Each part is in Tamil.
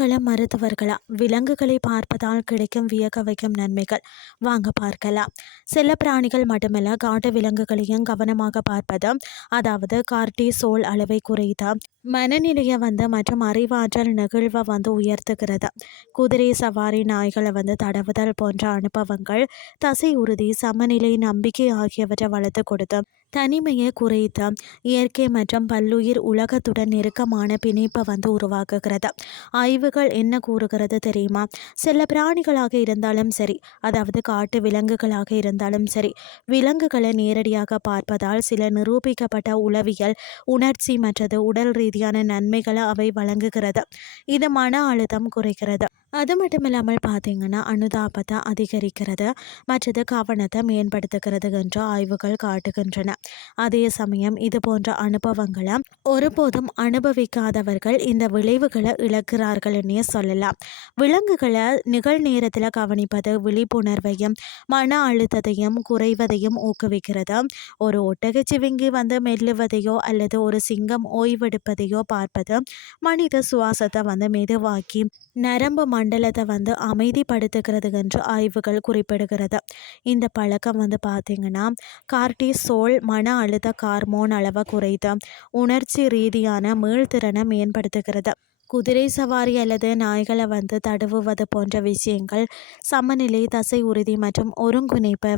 மருத்துவங்களா மருத்துவர்களா விலங்குகளை பார்ப்பதால் கிடைக்கும் வியக்க வைக்கும் நன்மைகள் வாங்க பார்க்கலாம். செல்ல பிராணிகள் மட்டுமல்ல, காட்டு விலங்குகளையும் கவனமாக பார்ப்பது, அதாவது கார்டிசோல் அளவை குறைத்து மனநிலையை மற்றும் அறிவாற்றல் நெகிழ்வை உயர்த்துகிறது. குதிரை சவாரி, நாய்களை தடவுதல் போன்ற அனுபவங்கள் தசை உறுதி, சமநிலை, நம்பிக்கை ஆகியவற்றை வளர்த்து கொடுத்து தனிமையை குறைத்து இயற்கை மற்றும் பல்லுயிர் உலகத்துடன் நெருக்கமான பிணைப்பை உருவாக்குகிறது. ஆய்வுகள் என்ன கூறுகிறது தெரியுமா? சில பிராணிகளாக இருந்தாலும் சரி, அதாவது காட்டு விலங்குகளாக இருந்தாலும் சரி, விலங்குகளை நேரடியாக பார்ப்பதால் சில நிரூபிக்கப்பட்ட உளவியல், உணர்ச்சி மற்றும் உடல் ரீதியான நன்மைகளை அவை வழங்குகிறது. இது மன அழுத்தம் குறைக்கிறது. அது மட்டும் இல்லாமல் பார்த்தீங்கன்னா, அனுதாபத்தை அதிகரிக்கிறது, மற்றது கவனத்தை மேம்படுத்துகிறது என்று ஆய்வுகள் காட்டுகின்றன. அதே சமயம் இது போன்ற அனுபவங்களை ஒருபோதும் அனுபவிக்காதவர்கள் இந்த விளைவுகளை இழக்கிறார்கள்னே சொல்லலாம். விலங்குகளை நிகழ்நேரத்தில் கவனிப்பது விழிப்புணர்வையும் மன அழுத்தத்தையும் குறைவதையும் ஊக்குவிக்கிறது. ஒரு ஒட்டகச்சிவிங்கி மெல்லுவதையோ அல்லது ஒரு சிங்கம் ஓய்வெடுப்பதையோ பார்ப்பது மனித சுவாசத்தை மெதுவாக்கி நரம்பு மண்டலத்தை அமைதிப்படுத்துகிறது என்று ஆய்வுகள் குறிப்பிடுகிறது. இந்த பழக்கம் பார்த்தீங்கன்னா, கார்டிசோல் மன அழுத்த ஹார்மோன் அளவை குறைத்து உணர்ச்சி ரீதியான மீள்திறனை மேம்படுத்துகிறது. குதிரை சவாரி அல்லது நாய்களை தடவுவது போன்ற விஷயங்கள் சமநிலை, தசை உறுதி மற்றும் ஒருங்கிணைப்பை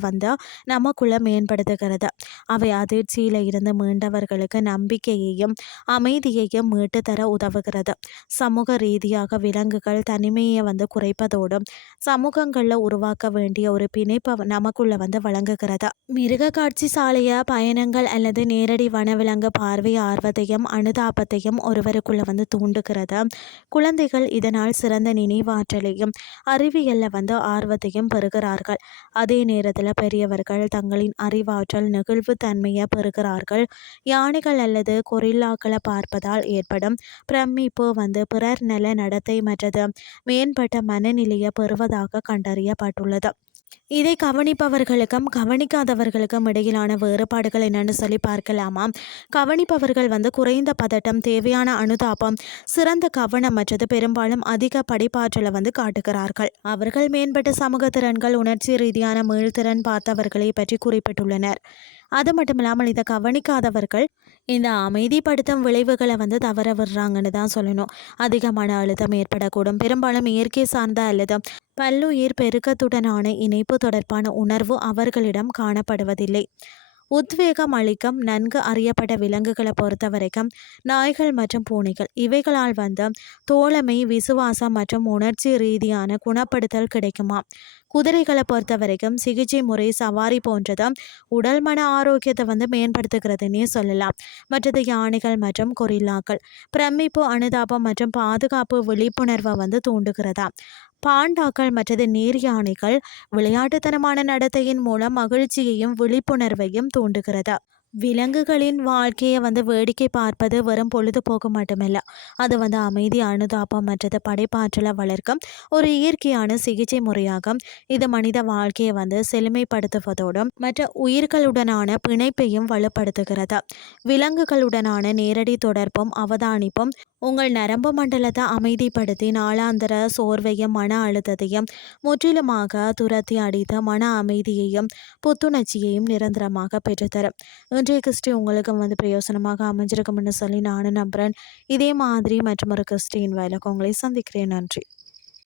நமக்குள்ள மேம்படுத்துகிறது. அவை அதிர்ச்சியில் இருந்து மீண்டவர்களுக்கு நம்பிக்கையையும் அமைதியையும் மீட்டு தர உதவுகிறது. சமூக ரீதியாக விலங்குகள் தனிமையை குறைப்பதோடு சமூகங்களில் உருவாக்க வேண்டிய ஒரு பிணைப்பை நமக்குள்ள வழங்குகிறது. மிருக காட்சி சாலைய பயணங்கள் அல்லது நேரடி வனவிலங்கு பார்வை ஆர்வத்தையும் அனுதாபத்தையும் ஒருவருக்குள்ள தூண்டுகிறது. குழந்தைகள் இதனால் சிறந்த நினைவாற்றலையும் அறிவியல்ல ஆர்வத்தையும் பெறுகிறார்கள். அதே நேரத்தில் பெரியவர்கள் தங்களின் அறிவாற்றல் நெகிழ்வுத்தன்மையை பெறுகிறார்கள். யானைகள் அல்லது கொரில்லாக்களை பார்ப்பதால் ஏற்படும் பிரமிப்பு பிறர் நல நடத்தை மற்றது மேம்பட்ட மனநிலையை பெறுவதாக கண்டறியப்பட்டுள்ளது. இதை கவனிப்பவர்களுக்கும் கவனிக்காதவர்களுக்கும் இடையிலான வேறுபாடுகள் என்னன்னு சொல்லி பார்க்கலாமா? கவனிப்பவர்கள் குறைந்த பதட்டம், தேவையான அனுதாபம், சிறந்த கவனம் மற்றது பெரும்பாலும் அதிக படிப்பாற்றலை காட்டுகிறார்கள். அவர்கள் மேம்பட்ட சமூக திறன்கள், உணர்ச்சி ரீதியான மீள்திறன் பார்த்தவர்களை பற்றி குறிப்பிட்டுள்ளனர். அது மட்டும் இல்லாமல் இதை கவனிக்காதவர்கள் இந்த அமைதிப்படுத்தும் விளைவுகளை தவற விடுறாங்கன்னு தான் சொல்லணும். அதிக மன அழுத்தம் ஏற்படக்கூடும். பெரும்பாலும் இயற்கை சார்ந்த அல்லது பல்லுயிர் பெருக்கத்துடனான இணைப்பு தொடர்பான உணர்வு அவர்களிடம் காணப்படுவதில்லை. உத்வேகம் அளிக்கும் நன்கு அறியப்பட்ட விலங்குகளை பொறுத்த வரைக்கும் நாய்கள் மற்றும் பூனைகள், இவைகளால் தோழமை, விசுவாசம் மற்றும் உணர்ச்சி ரீதியான குணப்படுத்தல் கிடைக்குமா? குதிரைகளை பொறுத்த வரைக்கும் சிகிச்சை முறை, சவாரி போன்றது உடல் மன ஆரோக்கியத்தை மேம்படுத்துகிறதுனே சொல்லலாம். மற்றது யானைகள் மற்றும் கொரில்லாக்கள் பிரமிப்பு, அனுதாபம் மற்றும் பாதுகாப்பு விழிப்புணர்வை தூண்டுகிறதா. பாண்டாக்கள் மற்றது நீர் யானைகள் விளையாட்டுத்தனமான நடத்தையின் மூலம் மகிழ்ச்சியையும் விழிப்புணர்வையும் தூண்டுகிறது. விலங்குகளின் வாழ்க்கையை வேடிக்கை பார்ப்பது வெறும் பொழுதுபோக்கு மட்டுமல்ல, அது அமைதி, அனுதாபம் மற்றது படைப்பாற்றலை வளர்க்கும் ஒரு இயற்கையான சிகிச்சை முறையாகும். இது மனித வாழ்க்கையை செழுமைப்படுத்துவதோடும் மற்ற உயிர்களுடனான பிணைப்பையும் வலுப்படுத்துகிறது. விலங்குகளுடனான நேரடி தொடர்பும் அவதானிப்பும் உங்கள் நரம்பு மண்டலத்தை அமைதிப்படுத்தி நாளாந்தர சோர்வையும் மன அழுத்தத்தையும் முற்றிலுமாக துரத்தி அடித்து மன அமைதியையும் புத்துணர்ச்சியையும் நிரந்தரமாக பெற்றுத்தரும். இன்றைய கிறிஸ்டி உங்களுக்கு பிரயோசனமாக அமைஞ்சிருக்கும்னு சொல்லி நானும் நம்புகிறேன். இதே மாதிரி மற்றொரு கிறிஸ்டின் வேலைக்கு உங்களை சந்திக்கிறேன். நன்றி.